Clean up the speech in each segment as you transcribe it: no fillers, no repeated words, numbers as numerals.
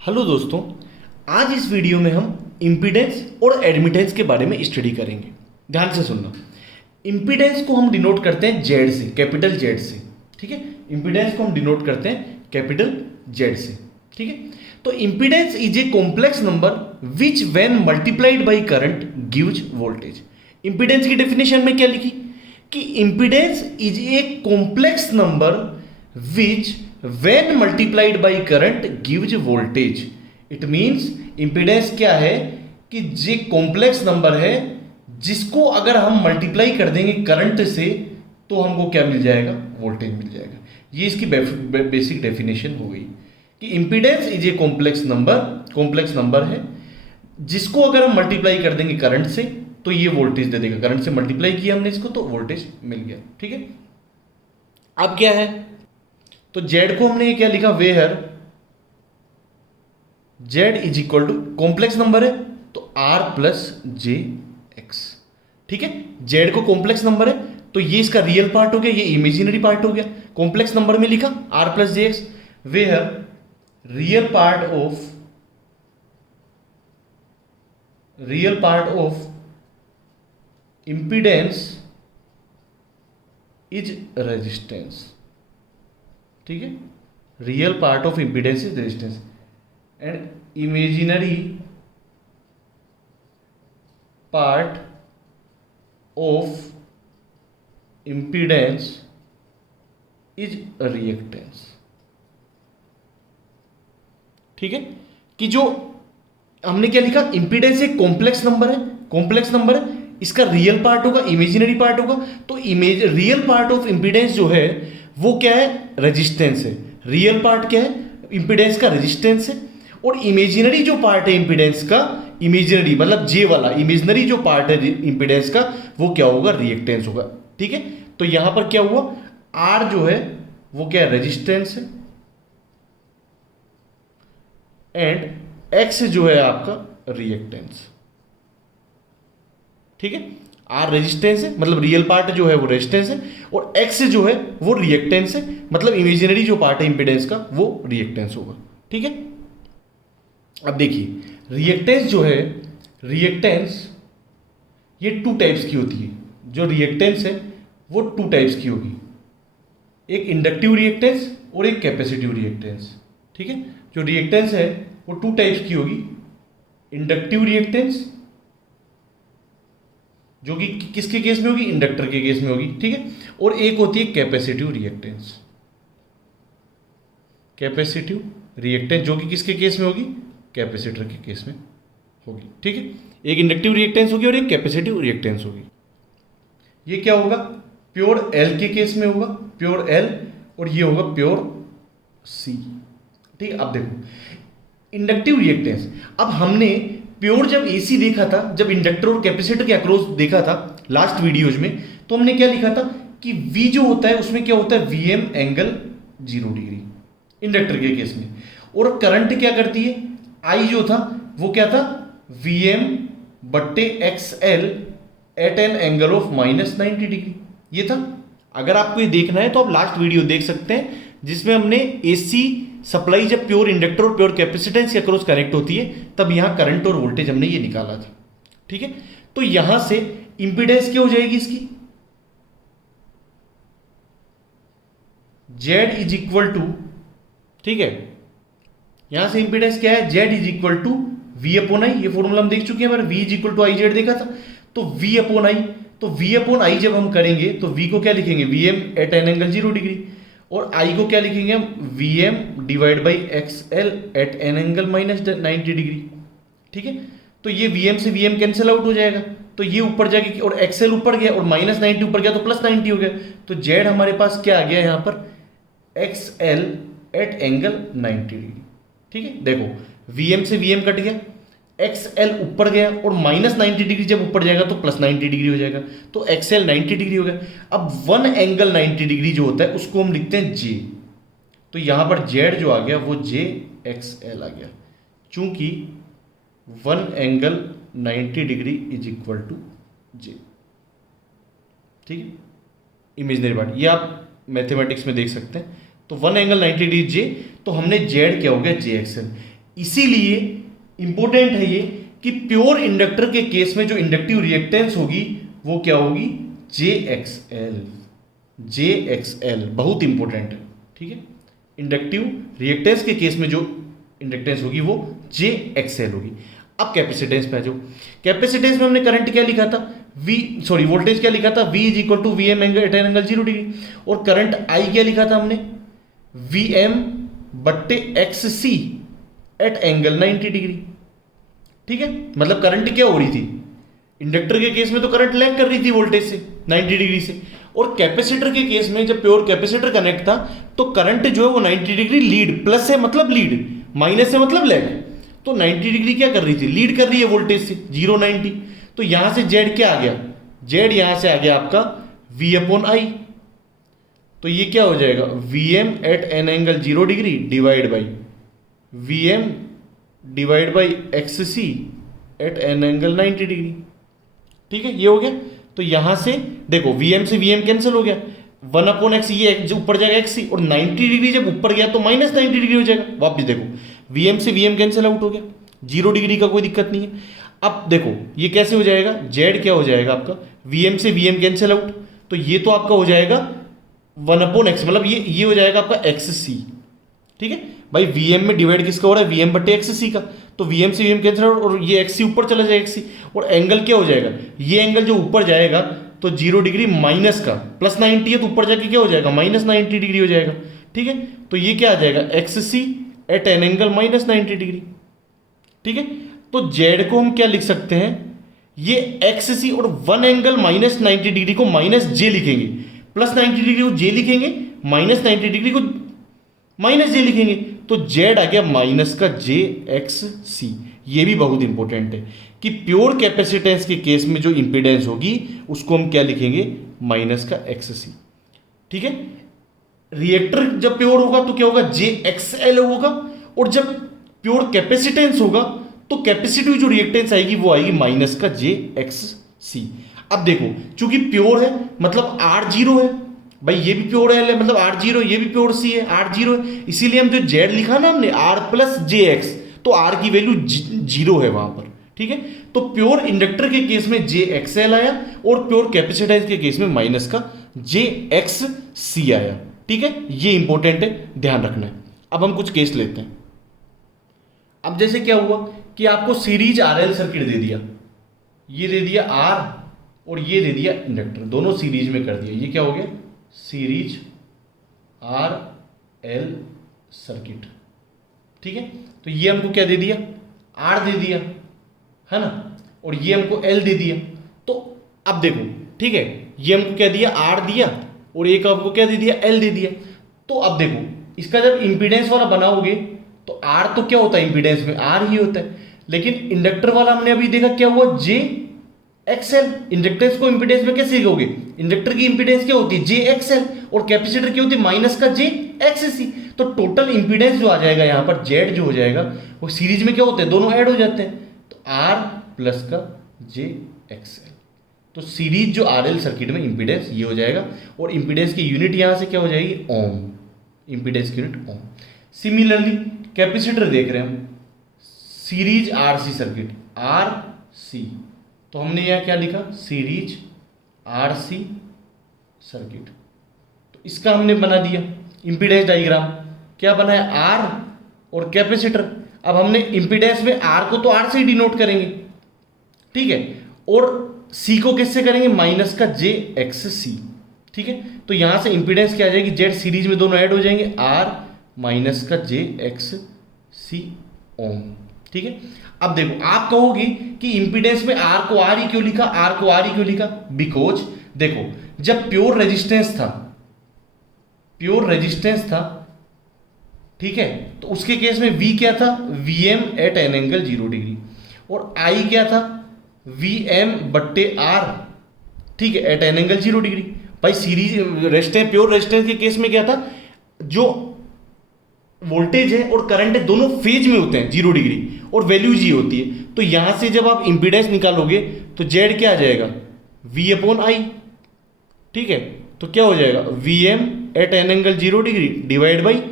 Hello दोस्तों, आज इस वीडियो में हम इम्पीडेंस और एडमिटेंस के बारे में स्टडी करेंगे। ध्यान से सुनना। इम्पीडेंस को हम डिनोट करते हैं जेड से, कैपिटल जेड से। ठीक है, इम्पीडेंस को हम डिनोट करते हैं कैपिटल जेड से। ठीक है, तो impedance is a complex number which when multiplied by current gives voltage. Impedance की डेफिनेशन में क्या लिखी कि impedance is a complex number which when multiplied by current gives voltage। it means impedance क्या है कि ये कॉम्प्लेक्स नंबर है जिसको अगर हम मल्टीप्लाई कर देंगे करंट से तो हमको क्या मिल जाएगा, वोल्टेज मिल जाएगा। ये इसकी बेसिक डेफिनेशन हो गई कि impedance is a complex number है जिसको अगर हम मल्टीप्लाई कर देंगे करंट से तो ये वोल्टेज दे देगा। करंट से मल्टीप्लाई किया हमने इसको तो वोल्टेज मिल गया। ठीक है, अब क्या है तो जेड को हमने क्या लिखा, where Z is equal to complex number है तो आर प्लस जे एक्स। ठीक है, जेड को कॉम्प्लेक्स नंबर है तो ये इसका रियल पार्ट हो गया, ये इमेजिनरी पार्ट हो गया। कॉम्प्लेक्स नंबर में लिखा R plus J X, where real part of impedance is resistance. ठीक है, real part of impedance is resistance and imaginary part of impedance is reactance. ठीक है, कि जो हमने क्या लिखा, इंपीडेंस एक कॉम्प्लेक्स नंबर है, इसका रियल पार्ट होगा, इमेजिनरी पार्ट होगा। तो रियल पार्ट ऑफ इंपीडेंस जो है वो क्या है, रेजिस्टेंस है। रियल पार्ट क्या है, इंपीडेंस का रेजिस्टेंस है। और इमेजिनरी जो पार्ट है इंपीडेंस का, इमेजिनरी मतलब जे वाला इमेजिनरी जो पार्ट है इंपीडेंस का, वो क्या होगा, रिएक्टेंस होगा। ठीक है, तो यहां पर क्या हुआ, आर जो है वो क्या है, रेजिस्टेंस है, एंड एक्स जो है आपका रिएक्टेंस। ठीक है, आर रेजिस्टेंस है मतलब रियल पार्ट जो है वो रेजिस्टेंस है, और एक्स जो है वो रिएक्टेंस है मतलब इमेजिनरी जो पार्ट है इंपीडेंस का वो रिएक्टेंस होगा। ठीक है, अब देखिए रिएक्टेंस जो है, रिएक्टेंस ये टू टाइप्स की होती है। जो रिएक्टेंस है वो टू टाइप्स की होगी, एक इंडक्टिव रिएक्टेंस और एक कैपेसिटिव रिएक्टेंस। ठीक है, जो रिएक्टेंस है वो टू टाइप्स की होगी, इंडक्टिव रिएक्टेंस जो कि किसके केस में होगी, इंडक्टर के केस में होगी। ठीक है, और एक होती है कैपेसिटिव रिएक्टेंस। कैपेसिटिव रिएक्टेंस जो कि किसके केस में होगी, कैपेसिटर के केस में होगी। ठीक है, एक इंडक्टिव रिएक्टेंस होगी और एक कैपेसिटिव रिएक्टेंस होगी। ये क्या होगा, प्योर एल के केस में होगा, प्योर एल, और ये होगा प्योर सी। ठीक है, अब देखो इंडक्टिव रिएक्टेंस, अब हमने प्योर जब एसी देखा था, जब इंडक्टर और कैपेसिटर के अक्रॉस देखा था लास्ट वीडियोज में, तो हमने क्या लिखा था कि V जो होता है उसमें क्या होता है, VM एंगल 0 डिग्री इंडक्टर के केस में। और करंट क्या करती है, I जो था वो क्या था, VM बट्टे XL at an angle of -90 degree. ये था। अगर आपको ये देखना है तो आप लास्ट वीडियो देख सकते हैं जिसमें हमने एसी सप्लाई जब प्योर इंडक्टर और प्योर कैपेसिटेंस के अक्रॉस कनेक्ट होती है तब यहां करंट और वोल्टेज हमने ये निकाला था। ठीक है, तो यहां से इंपीडेंस क्या हो जाएगी इसकी, Z इज इक्वल टू, ठीक है, यहां से इंपीडेंस क्या है, Z is equal to V upon I. ये फॉर्मूला हम देख चुके हैं, V is equal to I Z देखा था। तो V अपॉन आई, तो V अपॉन आई जब हम करेंगे तो V को क्या लिखेंगे, VM at an angle 0 degree, और I को क्या लिखेंगे हम, VM divide by XL at an angle -90 degree. ठीक है, तो ये VM से VM कैंसिल आउट हो जाएगा, तो ये ऊपर जाके और XL ऊपर गया और -90 ऊपर गया तो +90 हो गया। तो Z हमारे पास क्या आ गया यहाँ पर, XL एट एंगल 90 डिग्री। ठीक है, देखो VM से VM कट गया, XL ऊपर गया और -90 डिग्री जब ऊपर जाएगा तो +90 डिग्री हो जाएगा, तो XL 90 डिग्री हो गया। अब 1 एंगल 90 डिग्री जो होता है उसको हम लिखते हैं J, तो यहां पर Z जो आ गया वो JXL आ गया, चूंकि 1 angle 90 degree is equal to J। ठीक है, इमेजिनरी पार्ट ये आप मैथमेटिक्स में देख सकते हैं। तो 1 एंगल 90 डिग्री J, तो हमने Z क्या हो गया, JXL। इसीलिए इंपॉर्टेंट है ये कि प्योर इंडक्टर के केस में जो इंडक्टिव रिएक्टेंस होगी वो क्या होगी, JXL। JXL बहुत इंपॉर्टेंट है, ठीक है। इंडक्टिव रिएक्टेंस के केस में जो इंडक्टेंस होगी वो JXL होगी। अब कैपेसिटेंस पे आ जाओ। कैपेसिटेंस में हमने करंट क्या लिखा था, वोल्टेज क्या लिखा था, V is equal to VM at an angle 0 degree, और करंट I क्या लिखा था हमने, VM बट्टे XC एट एंगल 90 डिग्री, ठीक है। मतलब करंट क्या हो रही थी, इंडक्टर के केस में तो करंट लैग कर रही थी वोल्टेज से 90 डिग्री से, और कैपेसिटर के केस में जब प्योर कैपेसिटर कनेक्ट था तो करंट जो है वो 90 डिग्री लीड, प्लस है मतलब लीड, माइनस है मतलब लैग, तो 90 डिग्री क्या कर रही थी, लीड कर रही है वोल्टेज से 0-90। तो यहां से Z क्या आ गया, Z यहां से आ गया आपका V/I। तो ये क्या हो जाएगा, VM at an angle 0 degree divide by VM divide by XC at an angle 90 degree, ठीक है। ये हो गया। तो यहां से देखो VM से VM कैंसिल हो गया, 1/x, ये जो ऊपर जाएगा XC, और 90 डिग्री जब ऊपर गया तो -90 डिग्री हो जाएगा। वापस देखो VM से VM कैंसिल आउट हो गया, 0 डिग्री का कोई दिक्कत नहीं है। अब देखो ये कैसे हो जाएगा, Z क्या हो जाएगा आपका, VM से VM कैंसिल आउट, तो ये तो आपका हो जाएगा 1/x, मतलब ये हो जाएगा आपका XC, ठीक है भाई। VM में डिवाइड किसका हो रहा है, VM बट्टे XC का, तो VM से VM कैंसिल आउट, और ये XC ऊपर चला जाएगा XC, और एंगल क्या हो जाएगा, ये एंगल जो ऊपर जाएगा तो 0 डिग्री माइनस का +90 है, तो ऊपर जाके क्या हो जाएगा, -90 डिग्री हो जाएगा, ठीक है। तो ये क्या आ जाएगा, XC at an angle -90 degree, ठीक है। तो Z को हम क्या लिख सकते हैं, ये XC और 1 एंगल -90 डिग्री को -j लिखेंगे, +90 डिग्री को J लिखेंगे, -90 डिग्री को -j लिखेंगे, तो Z आ गया माइनस का JXC। ये भी बहुत इंपॉर्टेंट है कि प्योर कैपेसिटेंस के केस में जो इंपीडेंस होगी उसको हम क्या लिखेंगे, माइनस का XC, ठीक है। रिएक्टर जब प्योर होगा तो क्या होगा, JXL होगा, और जब प्योर कैपेसिटेंस होगा तो कैपेसिटिव जो रिएक्टेंस आएगी वो आएगी माइनस का JXC। अब देखो चूंकि प्योर है मतलब R0 है भाई, ये भी प्योर है मतलब R0, ये भी प्योर C है, R0 है, इसीलिए हम जो Z लिखा ना हमने R+JX, तो R की वैल्यू 0 है वहां पर, ठीक है। तो प्योर इंडक्टर के केस में JXL आया और प्योर कैपेसिटेंस के केस में माइनस का JXC आया, ठीक है। ये इंपॉर्टेंट है, ध्यान रखना है। अब हम कुछ केस लेते हैं। अब जैसे क्या हुआ कि आपको सीरीज RL सर्किट दे दिया, ये दे दिया R और ये दे दिया इंडक्टर, दोनों सीरीज में कर दिया, ये क्या हो गया, सीरीज RL सर्किट, ठीक है। तो ये हमको क्या दे दिया, R दे दिया, है ना, और ये हमको L दे दिया। तो अब देखो, ठीक है, ये हमको क्या दिया, R दिया, और एक हमको क्या दे दिया, L दे दिया। तो अब देखो इसका जब इंपीडेंस वाला बनाओगे तो R तो क्या होता है, इंपीडेंस में R ही होता है, लेकिन इंडक्टर वाला हमने अभी देखा क्या हुआ, JXL। इंडक्टेंस को इंपीडेंस में कैसे लिखोगे, इंडक्टर की इंपीडेंस क्या होती है, JXL, और कैपेसिटर की होती है माइनस का JXC। तो टोटल इंपीडेंस जो आ जाएगा यहाँ पर Z जो हो जाएगा वो सीरीज में क्या होते हैं, दोनों ऐड हो जाते हैं, तो R प्लस का JXL। तो सीरीज जो RL सर्किट में इंपीडेंस ये हो जाएगा, और इंपीडेंस की यूनिट यहाँ से क्या हो जाएगी, ओम, इंपीडेंस की यूनिट ओम। सिमिलरली कैपेसिटर देख रहे हैं हम, सीरीज RC सर्किट RC, तो हमने यहाँ क्या लिखा, सीरीज RC सर्किट। तो इसका हमने बना दिया इंपीडेंस डायग्राम, क्या बनाया, R और कैपेसिटर। अब हमने इंपीडेंस में R को तो R से ही डिनोट करेंगे, ठीक है, और C को किससे करेंगे, माइनस का JXC, ठीक है। तो यहां से इंपीडेंस क्या आ जाएगी, Z सीरीज में दोनों ऐड हो जाएंगे, R माइनस का JXC ओम, ठीक है। अब देखो आप कहोगे कि इंपीडेंस में R को R ही क्यों लिखा, R को R ही क्यों लिखा, बिकॉज देखो जब प्योर रेजिस्टेंस था, प्योर रेजिस्टेंस था, ठीक है, तो उसके केस में V क्या था, VM at an angle 0 degree, और I क्या था, VM बट्टे R, ठीक है, एट एन एंगल 0 डिग्री। भाई सीरीज रेजिस्टेंस, प्योर रेजिस्टेंस के केस में क्या था, जो वोल्टेज है और करंट है दोनों फेज में होते हैं 0 डिग्री, और वैल्यू जी होती है। तो यहां से जब आप इंपीडेंस निकालोगे तो Z क्या आ जाएगा, V/I, ठीक है। तो क्या हो जाएगा, VM at an angle 0 degree divide by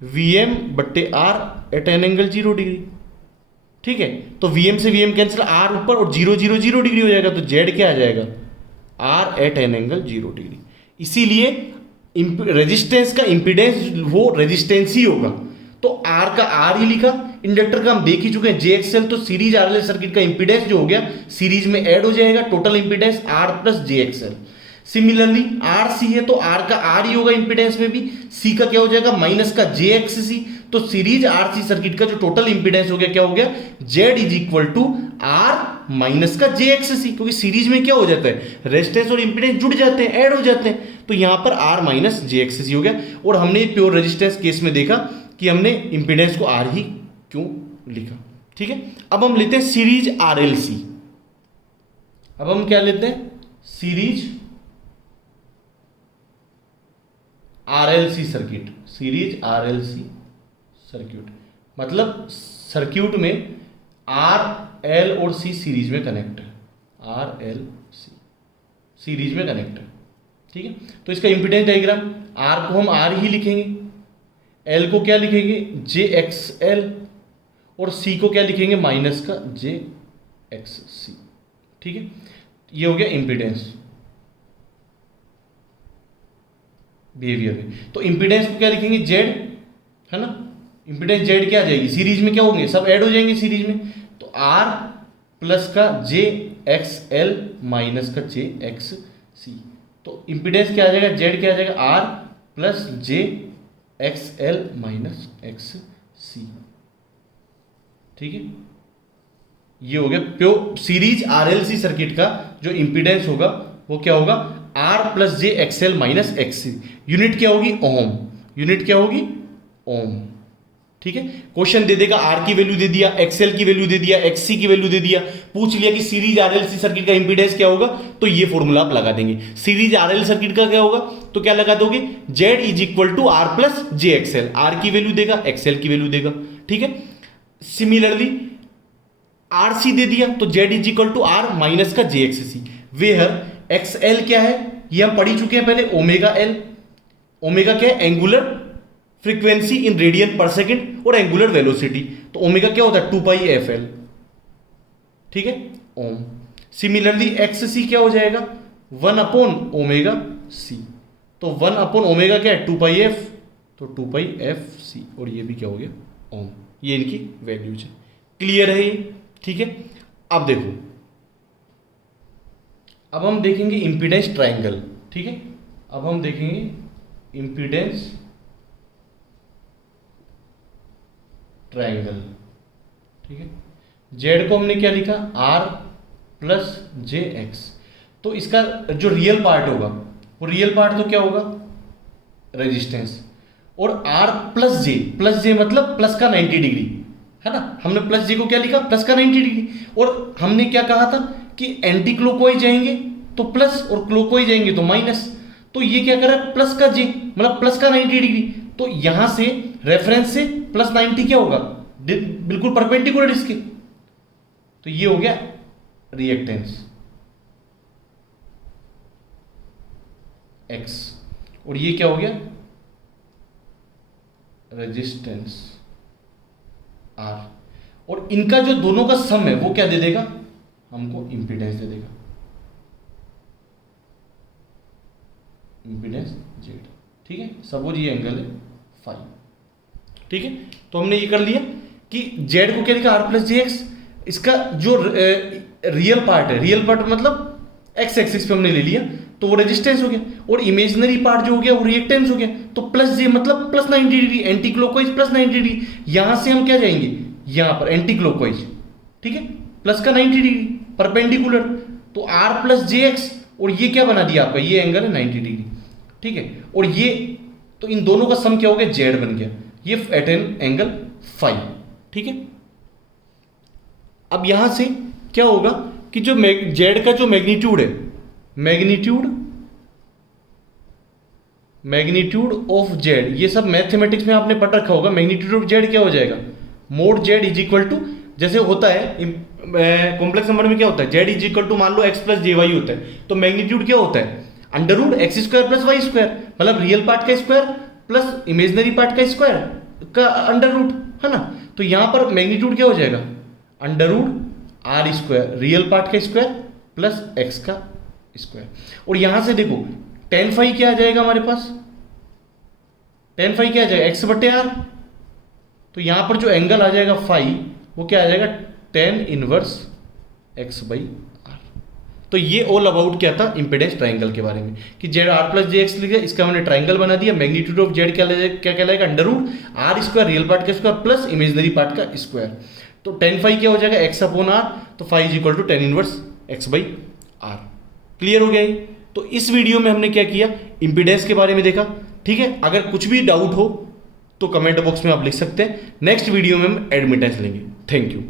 VM बट्टे R at an angle 0 degree. ठीक है, तो वीएम से वीएम कैंसिल, आर ऊपर और 0 0 0 डिग्री हो जाएगा, तो जेड क्या आ जाएगा, R at an angle 0 degree. इसीलिए रेजिस्टेंस का इंपीडेंस वो रेजिस्टेंस ही होगा। तो आर का आर ही लिखा, इंडक्टर का हम देख ही चुके हैं जे एक्सएल, तो सीरीज आरएल सर्किट का इंपीडेंस जो हो गया सीरीज में ऐड हो जाएगा, total impedance R plus J X L. Similarly are C है तो आर का आर ही होगा इंपीडेंस में भी, सी का क्या हो जाएगा माइनस का जे एक्स सी, तो सीरीज आरसी सर्किट का जो टोटल इंपीडेंस हो गया क्या हो गया, Z is equal to are minus का जे एक्स सी, क्योंकि सीरीज में क्या हो जाता है रेजिस्टेंस और इंपीडेंस जुड़ जाते हैं, ऐड हो जाते हैं, तो यहां पर आर माइनस जे एक्स सी हो गया। और हमने प्योर रेजिस्टेंस केस में देखा कि हमने इंपीडेंस को आर ही क्यों लिखा। ठीक है, अब हम लेते हैं सीरीज आरएलसी। अब हम क्या लेते हैं, series RLC circuit. Series RLC circuit मतलब सर्किट में आर एल और सी सीरीज में कनेक्ट है, आर एल सी सीरीज में कनेक्ट है। ठीक है, तो इसका इंपीडेंस डायग्राम, आर को हम आर ही लिखेंगे, एल को क्या लिखेंगे जे एक्स एल, और सी को क्या लिखेंगे माइनस का जे एक्स सी। ठीक है, ये हो गया इंपीडेंस बिहेवियर में। तो इंपीडेंस को क्या लिखेंगे जेड, है ना, इंपीडेंस जेड क्या आ जाएगी, सीरीज में क्या होंगे सब ऐड हो जाएंगे सीरीज में, तो आर प्लस का जे एक्स एल माइनस का जे एक्स सी, तो इंपीडेंस क्या आ जाएगा जेड क्या आ जाएगा आर प्लस जे x l minus x c. ठीक है, ये हो गया प्योर सीरीज आरएलसी सर्किट का जो इंपीडेंस होगा वो क्या होगा आर प्लस जे X L minus x C. Unit क्या होगी ओम, यूनिट क्या होगी ओम। ठीक है, क्वेश्चन दे देगा आर की वैल्यू दे दिया, एक्सएल की वैल्यू दे दिया, एक्ससी की वैल्यू दे दिया, पूछ लिया कि सीरीज आरएलसी सर्किट का इंपीडेंस क्या होगा, तो ये फॉर्मूला आप लगा देंगे। सीरीज आरएल सर्किट का क्या होगा तो क्या लगा दोगे, z is equal to r plus J x l, r की वैल्यू देगा एक्सएल की वैल्यू देगा। ठीक है, सिमिलरली आर सी दे दिया तो z is equal to are minus का जे x c, where x l क्या है ये हम पढ़ ही चुके हैं पहले, ओमेगा एल, ओमेगा क्या है एंगुलर फ्रीक्वेंसी इन रेडियन पर सेकेंड और एंगुलर वेलोसिटी, तो ओमेगा क्या होता है 2 पाई एफ एल। ठीक है, ओम। सिमिलरली एक्स सी क्या हो जाएगा 1 अपॉन ओमेगा सी, तो 1 अपॉन ओमेगा क्या है 2 पाई एफ, तो 2 पाई एफ सी, और ये भी क्या हो गया ओम। ये इनकी वैल्यूज है, क्लियर है ये। ठीक है, अब देखो, अब हम देखेंगे इंपीडेंस ट्रायंगल। ठीक है, अब हम देखेंगे इंपीडेंस ट्रायंगल। ठीक है, जेड को हमने क्या लिखा आर प्लस जे एक्स, तो इसका जो रियल पार्ट होगा वो रियल पार्ट तो क्या होगा रेजिस्टेंस, और आर प्लस जे मतलब प्लस का 90 डिग्री, है ना, हमने प्लस जे को क्या लिखा प्लस का 90 डिग्री, और हमने क्या कहा था कि एंटी क्लॉकवाइज जाएंगे तो प्लस और क्लॉकवाइज जाएंगे तो माइनस, तो ये क्या कर रहा है प्लस का जे मतलब प्लस का 90 डिग्री, तो यहां से रेफरेंस से प्लस 90 क्या होगा बिल्कुल परपेंडिकुलर इसके, तो ये हो गया रिएक्टेंस एक्स, और ये क्या हो गया रेजिस्टेंस आर, और इनका जो दोनों का सम है वो क्या दे देगा हमको इंपीडेंस दे देगा, इंपीडेंस जेड। ठीक है, सपोज ये एंगल है फाई। ठीक है, तो हमने ये कर लिया कि जेड को क्या लिखा आर प्लस जे एक्स, इसका जो रियल पार्ट है, रियल पार्ट मतलब एक्स एक्सिस पे हमने ले लिया तो वो रेजिस्टेंस हो गया, और इमेजिनरी पार्ट जो हो गया वो रिएक्टेंस हो गया, तो प्लस जे मतलब plus 90 degree, anti clockwise plus 90 degree, यहां से हम क्या जाएंगे यहां पर एंटी क्लॉकवाइज। ठीक है, प्लस का 90 डिग्री परपेंडिकुलर, तो आर प्लस जे एक्स, और ये क्या बना दिया आपका ये एंगल है 90 डिग्री। ठीक है, और ये तो इन दोनों का सम क्या हो गया जेड बन गया, ये एट एन एंगल फाई। ठीक है, अब यहां से क्या होगा कि जो जेड का जो मैग्नीट्यूड है, मैग्नीट्यूड ऑफ जेड, ये सब मैथमेटिक्स में आपने पढ़ रखा होगा, मैग्नीट्यूड ऑफ जेड क्या हो जाएगा mod Z is equal to, जैसे होता है कॉम्प्लेक्स नंबर में क्या होता है जेड इज इक्वल टू मान लो एक्स प्लस जे वाई होता है, तो मैग्नीट्यूड क्या होता है under root X square plus Y square, मतलब रियल पार्ट का स्क्वायर प्लस इमेजिनरी पार्ट का स्क्वायर, का अंडर रूट, है ना। तो यहां पर मैग्नीट्यूड क्या हो जाएगा, under root R square, real part का स्क्वायर प्लस एक्स का स्क्वायर। और यहां से देखो टेन फाई क्या आ जाएगा हमारे पास, टेन फाई क्या आ जाएगा, एक्स बटे आर। तो यहां पर जो एंगल आ जाएगा फाई वो क्या आ जाएगा, tan inverse X by R. तो ये ऑल अबाउट क्या था, इंपेडेंस ट्राइंगल के बारे में, कि जेड आर प्लस जे एक्स लिखा, इसका मैंने ट्राइंगल बना दिया। मैग्नीट्यूड ऑफ जेड क्या कहलाएगा, under root R square real part का स्क्वायर प्लस इमेजनरी पार्ट का स्क्वायर। तो टेन फाई क्या हो जाएगा, एक्स अपॉन आर, तो phi is equal to tan inverse X by R. Clear हो गया ये? तो इस वीडियो में हमने क्या किया, इंपीडेंस के बारे में देखा। ठीक है, अगर कुछ भी डाउट हो तो कमेंट बॉक्स में आप लिख सकते हैं। नेक्स्ट वीडियो में हम एडमिटेंस लेंगे। Thank you.